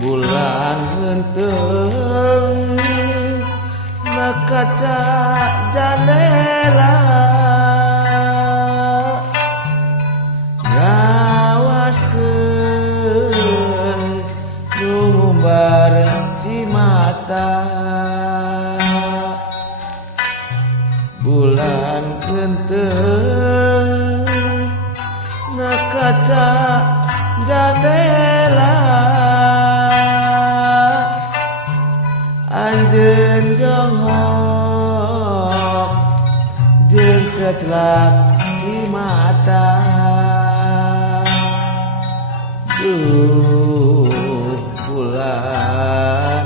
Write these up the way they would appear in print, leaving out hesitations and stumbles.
bulan henteu kaca jendela ngawaskeun numbar cimata bulan henteu kaca jendela anjeun jonghok jeung kecelak cimata bulan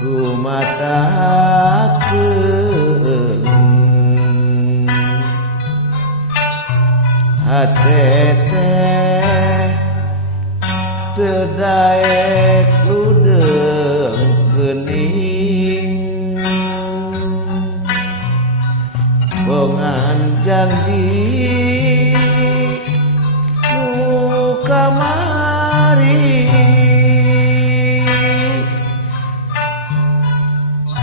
kumatakeun hatete teu daek ludeung geuning bongan janji nu kamari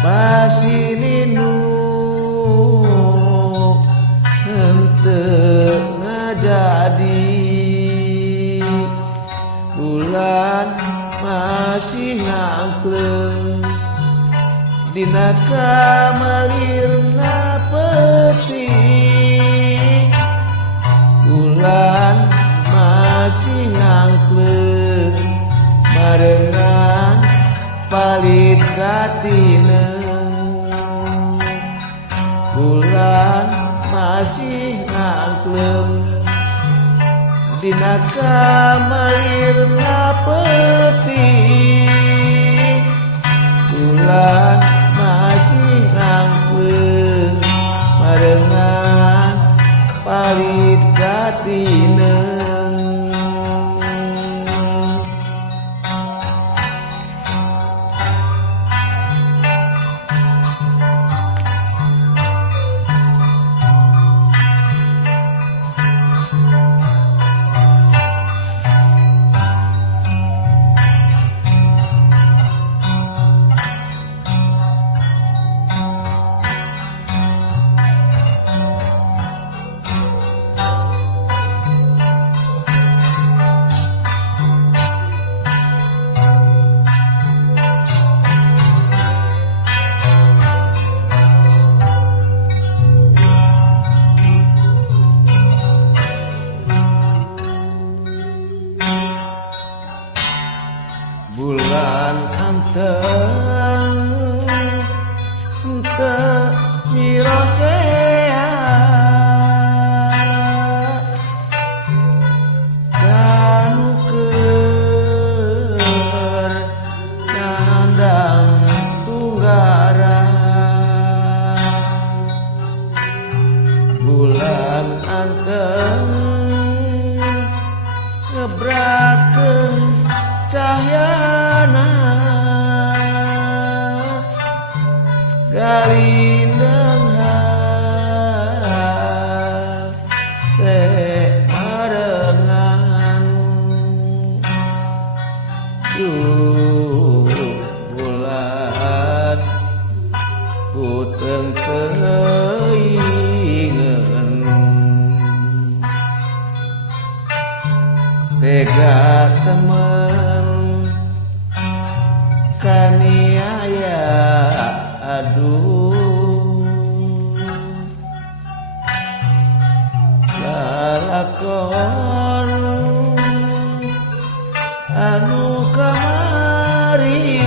pasilinu henteu ngajadi bulan masih ngangkleng dina kamarina peti bulan masih ngangkleng marengan palit katina bulan masih ngangkleng dina kamarina peti bulan masih ngangkleng marengan palit katina bulan anteng teu mirosea kanu keur nandang tunggara bulan anteng ngebrakeun cahyana galindeng hate marengan bulan puteng teuingeun tega temen kaniaya aduh lalakon anu kamari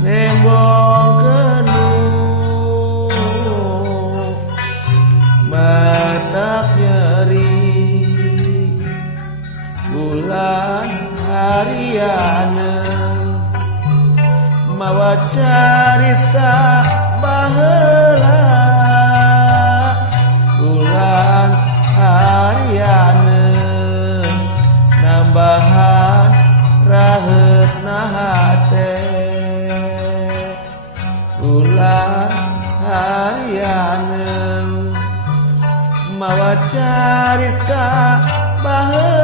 nembong genuh matak nyeri bulan hariana mawa carita baheula bulan hariana nambahan raheutna hate bulan hariana mawa carita baheula